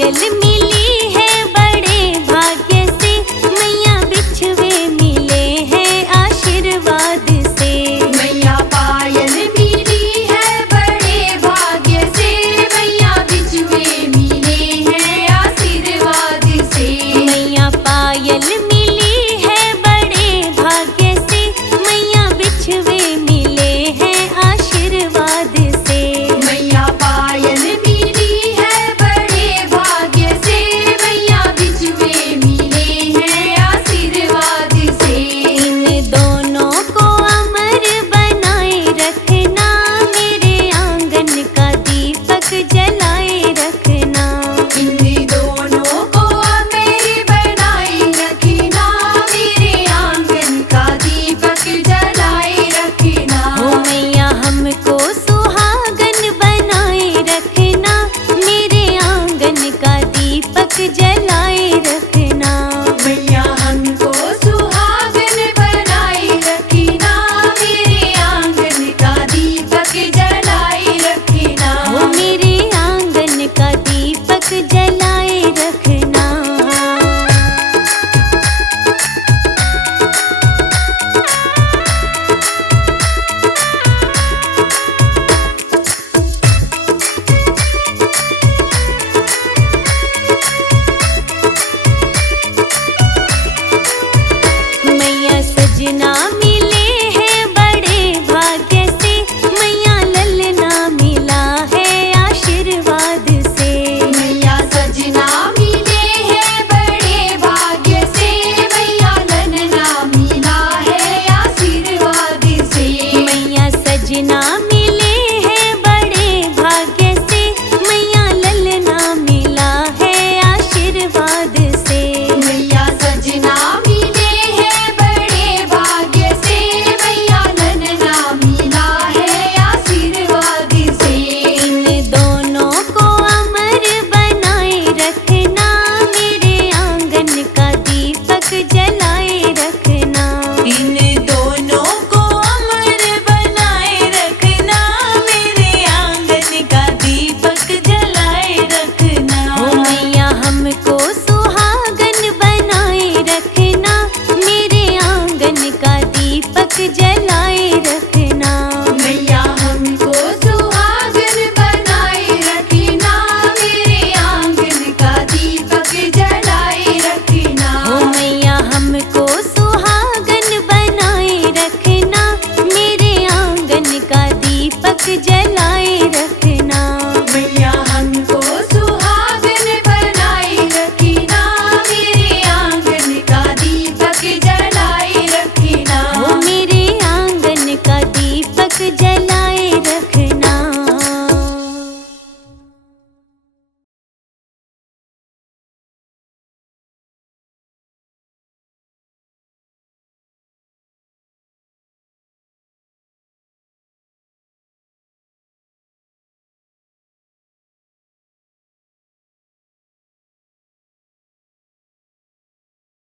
पायल मिली है बड़े भाग्य से, मैया बिछुए मिले हैं आशीर्वाद से। मैया पायल मिली है बड़े भाग्य से, मैया बिछुए मिले हैं आशीर्वाद से। मैया पायल मिली है बड़े भाग्य से, मैया बिछुए मिले हैं आशीर्वाद से। मैया पायल मिली है बड़े भाग्य से, मैया बिछुए मिले हैं आशीर्वाद से। इन दोनों को अमर बनाए रखना, मेरे आंगन का दीपक जलाए रखना। इन दोनों को अमर बनाए रखना, मेरे आंगन का दीपक जलाए रखना। हो मैया हमको सुहागन बनाए रखना, मेरे आंगन का दीपक जलाए रखना। मैया हमको सुहागन बनाए रखना, मेरे आंगन का दीपक जलाए रखना। हो मेरे आंगन का दीपक जलाए रखना। मैया सजना